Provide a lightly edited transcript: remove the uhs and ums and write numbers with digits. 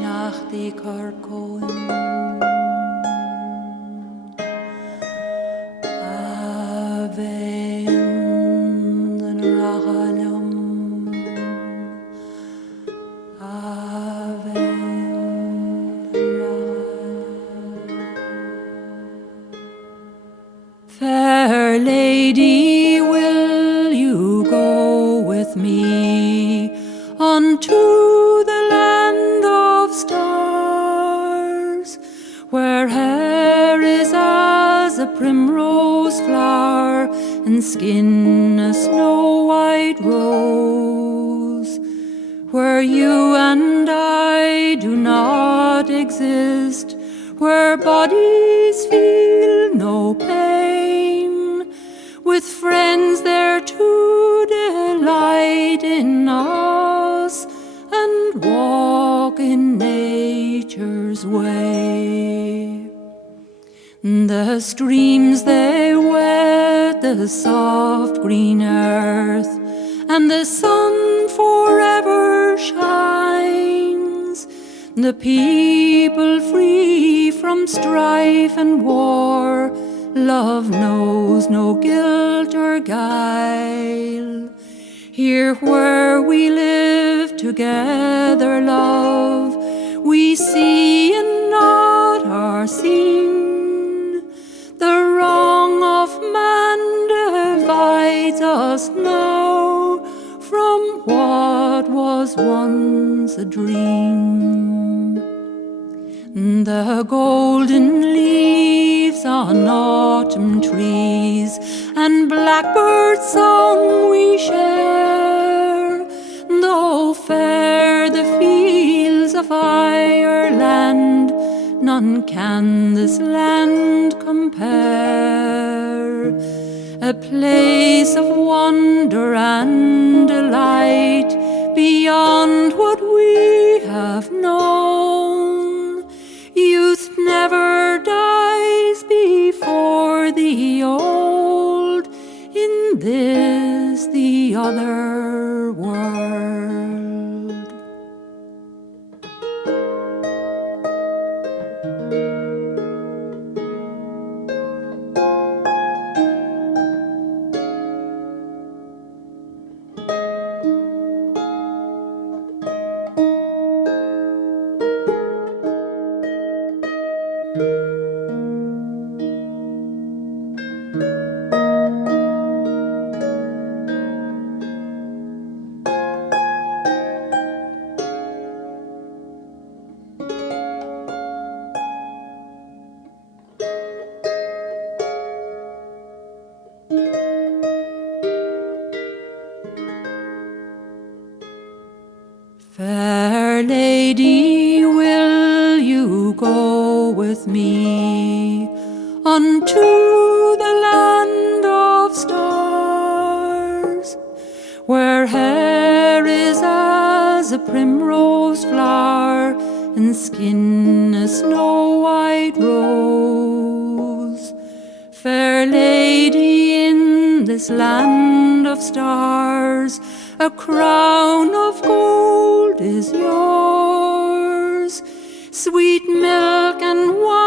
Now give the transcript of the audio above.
nach the Corcoran. Ave Rahalam. Ave Rahalam. Fair lady, will you go with me unto the land of stars, where hair is as a primrose flower and skin a snow-white rose, where you and I do not exist, where bodies feel no pain, with friends there to delight in us and walk in nature's way. The streams they wet the soft green earth, and the sun forever shines. The people free from strife and war, love knows no guilt or guile. Here where we live together, love, we see and not are seen. The wrong of man divides us now from what was once a dream. The golden leaves on autumn trees and blackbird song we share, though fair the fields of Ireland, none can this land compare. A place of wonder and delight beyond what we have known. Youth never dies before the old in this the other world. Fair lady, will you go with me unto the land of stars, where hair is as a primrose flower and skin a snow-white rose? Fair lady, in this land of stars, a crown of gold is yours, sweet milk and wine